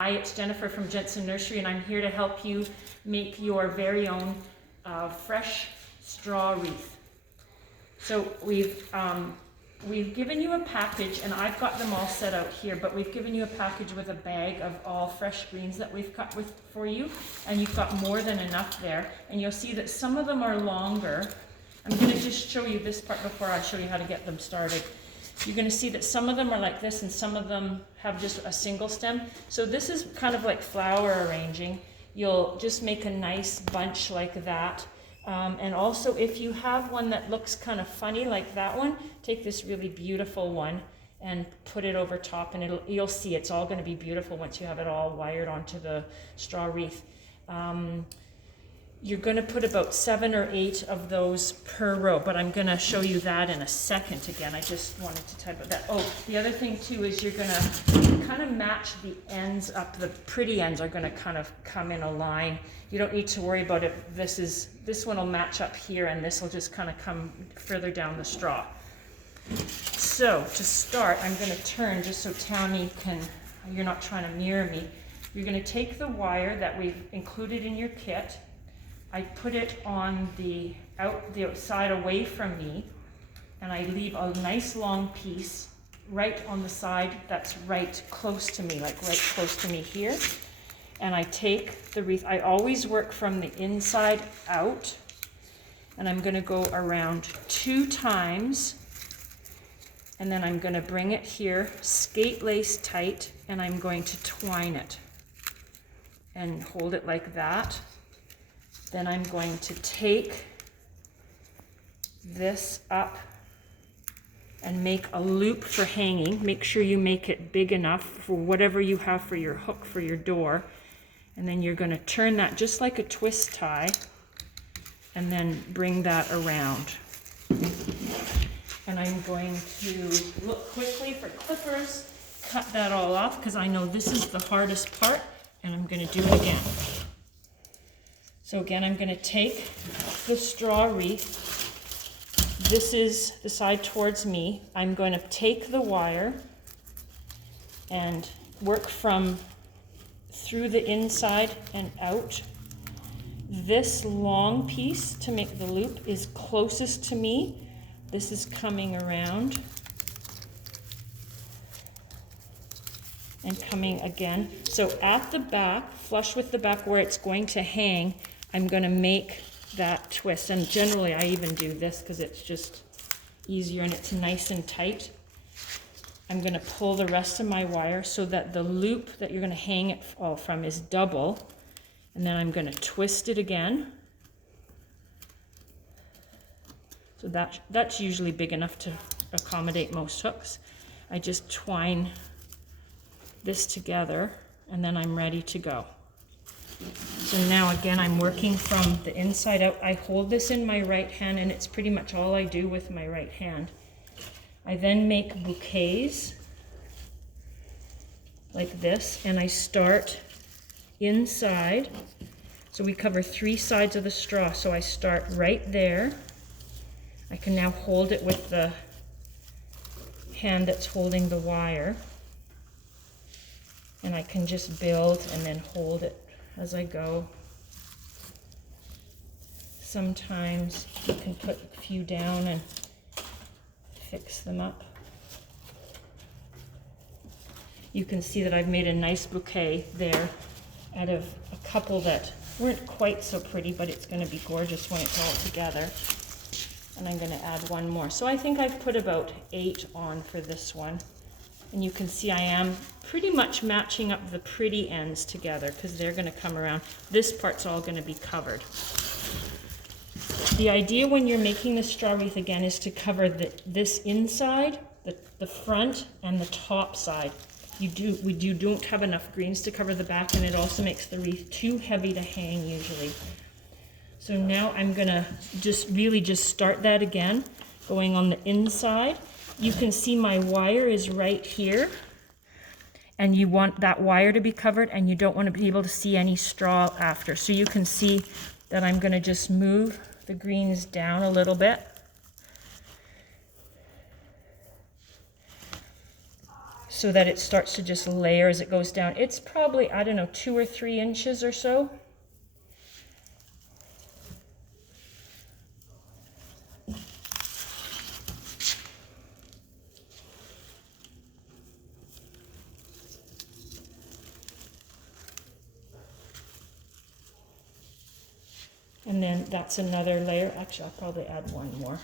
Hi, it's Jennifer from Jensen Nursery, and I'm here to help you make your very own fresh straw wreath. So we've given you a package, and I've got them all set out here, but we've given you a package with a bag of all fresh greens that we've cut for you, and you've got more than enough there. And you'll see that some of them are longer. I'm going to just show you this part before I show you how to get them started. You're going to see that some of them are like this and some of them have just a single stem. So this is kind of like flower arranging. You'll just make a nice bunch like that. And also if you have one that looks kind of funny like that one, take this really beautiful one and put it over top, and you'll see it's all going to be beautiful once you have it all wired onto the straw wreath. You're going to put about 7 or 8 of those per row, but I'm going to show you that in a second again. I just wanted to type about that. Oh, the other thing too is you're going to kind of match the ends up. The pretty ends are going to kind of come in a line. You don't need to worry about it. This one will match up here, and this will just kind of come further down the straw. So to start, I'm going to turn just so Townie you're not trying to mirror me. You're going to take the wire that we've included in your kit. I put it on the outside away from me, and I leave a nice long piece right on the side that's right close to me, like right close to me here. And I take the wreath. I always work from the inside out, and I'm going to go around 2 times, and then I'm going to bring it here, skate lace tight, and I'm going to twine it and hold it like that. Then I'm going to take this up and make a loop for hanging. Make sure you make it big enough for whatever you have for your hook for your door. And then you're going to turn that just like a twist tie and then bring that around. And I'm going to look quickly for clippers, cut that all off because I know this is the hardest part, and I'm going to do it again. So again, I'm going to take the straw wreath. This is the side towards me. I'm going to take the wire and work from through the inside and out. This long piece to make the loop is closest to me. This is coming around and coming again. So at the back, flush with the back where it's going to hang, I'm going to make that twist. And generally I even do this because it's just easier and it's nice and tight. I'm going to pull the rest of my wire so that the loop that you're going to hang it all from is double. And then I'm going to twist it again. So that's usually big enough to accommodate most hooks. I just twine this together, and then I'm ready to go. So now again, I'm working from the inside out. I hold this in my right hand, and it's pretty much all I do with my right hand. I then make bouquets like this, and I start inside. So we cover 3 sides of the straw. So I start right there. I can now hold it with the hand that's holding the wire. And I can just build and then hold it as I go. Sometimes you can put a few down and fix them up. You can see that I've made a nice bouquet there out of a couple that weren't quite so pretty, but it's going to be gorgeous when it's all together. And I'm going to add one more. So I think I've put about 8 on for this one. And you can see I am pretty much matching up the pretty ends together because they're going to come around. This part's all going to be covered. The idea when you're making the straw wreath again is to cover this inside, the front, and the top side. We don't have enough greens to cover the back, and it also makes the wreath too heavy to hang usually. So now I'm going to just start that again, going on the inside. You can see my wire is right here, and you want that wire to be covered, and you don't want to be able to see any straw after. So you can see that I'm going to just move the greens down a little bit. so that it starts to just layer as it goes down. It's probably, I don't know, 2 or 3 inches or so. And then that's another layer. Actually, I'll probably add one more.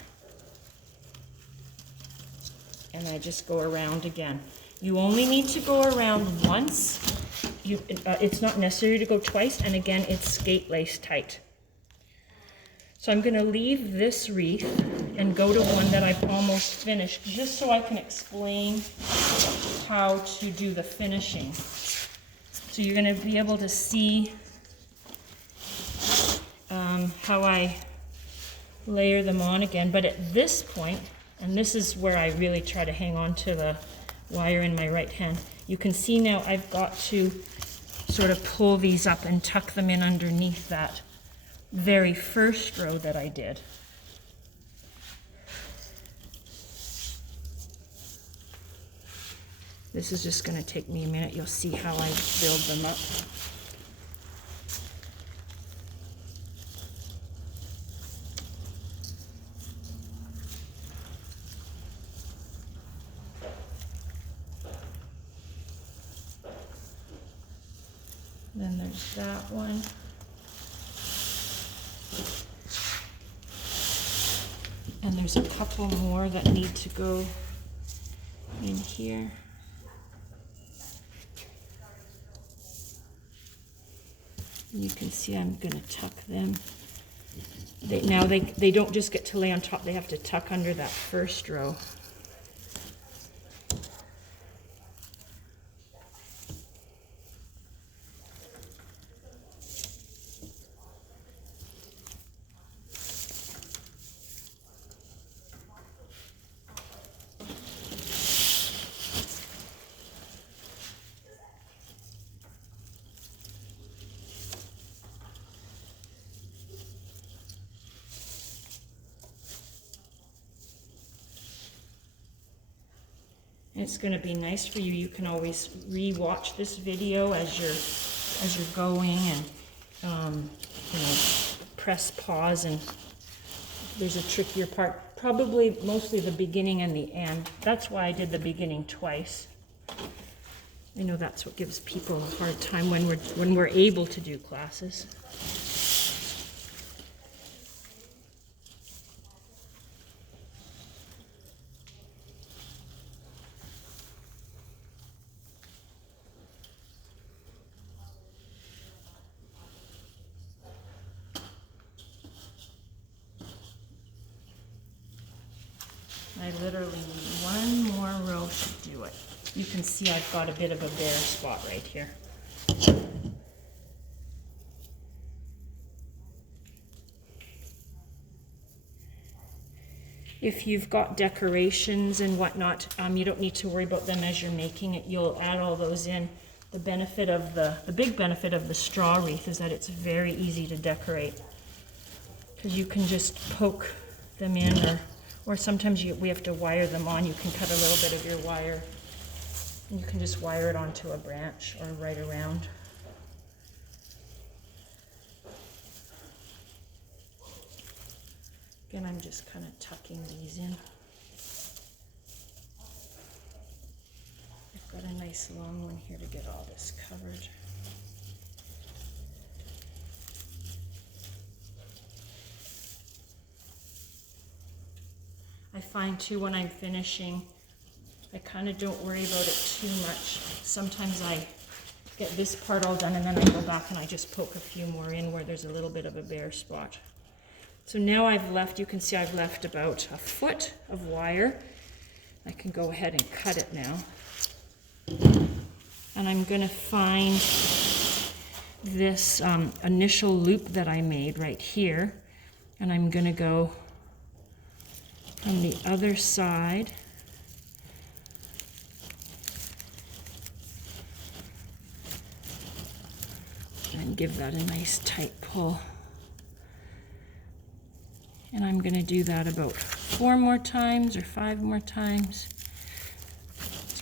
And I just go around again. You only need to go around once. It's not necessary to go twice. And again, it's skate lace tight. So I'm going to leave this wreath and go to one that I've almost finished, just so I can explain how to do the finishing. So you're going to be able to see how I layer them on again. But at this point, and this is where I really try to hang on to the wire in my right hand, you can see now I've got to sort of pull these up and tuck them in underneath that very first row that I did. This is just going to take me a minute. You'll see how I build them up. Then there's that one. And there's a couple more that need to go in here. And you can see I'm going to tuck them. They don't just get to lay on top, they have to tuck under that first row. It's going to be nice for you. You can always re-watch this video as you're going, and you know, press pause. And there's a trickier part, probably mostly the beginning and the end. That's why I did the beginning twice. I know that's what gives people a hard time when we're able to do classes. I literally need one more row to do it. You can see I've got a bit of a bare spot right here. If you've got decorations and whatnot, you don't need to worry about them as you're making it. You'll add all those in. The benefit of the big benefit of the straw wreath is that it's very easy to decorate, because you can just poke them in, or sometimes we have to wire them on. You can cut a little bit of your wire, and you can just wire it onto a branch or right around. Again, I'm just kind of tucking these in. I've got a nice long one here to get all this covered. I find too, when I'm finishing, I kind of don't worry about it too much. Sometimes I get this part all done and then I go back and I just poke a few more in where there's a little bit of a bare spot. So now I've left, you can see I've left about a foot of wire. I can go ahead and cut it now. And I'm going to find this initial loop that I made right here. And I'm going to go from the other side. And give that a nice tight pull. And I'm going to do that about 4 more times or 5 more times.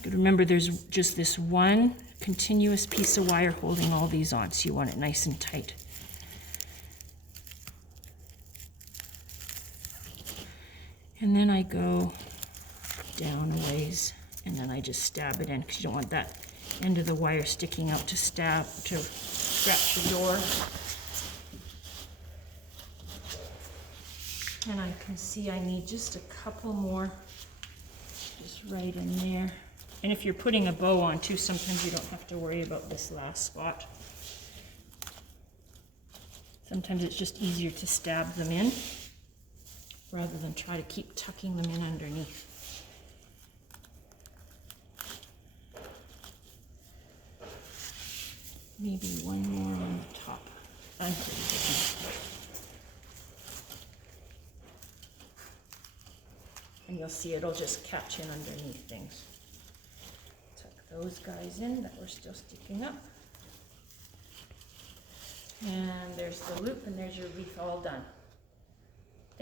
Good. Remember, there's just this one continuous piece of wire holding all these on, so you want it nice and tight. And then I go down a ways, and then I just stab it in, because you don't want that end of the wire sticking out to scratch the door. And I can see I need just a couple more, just right in there. And if you're putting a bow on too, sometimes you don't have to worry about this last spot. Sometimes it's just easier to stab them in rather than try to keep tucking them in underneath. Maybe one more on the top. I'm pretty good. And you'll see it'll just catch in underneath things. Tuck those guys in that were still sticking up. And there's the loop, and there's your wreath all done.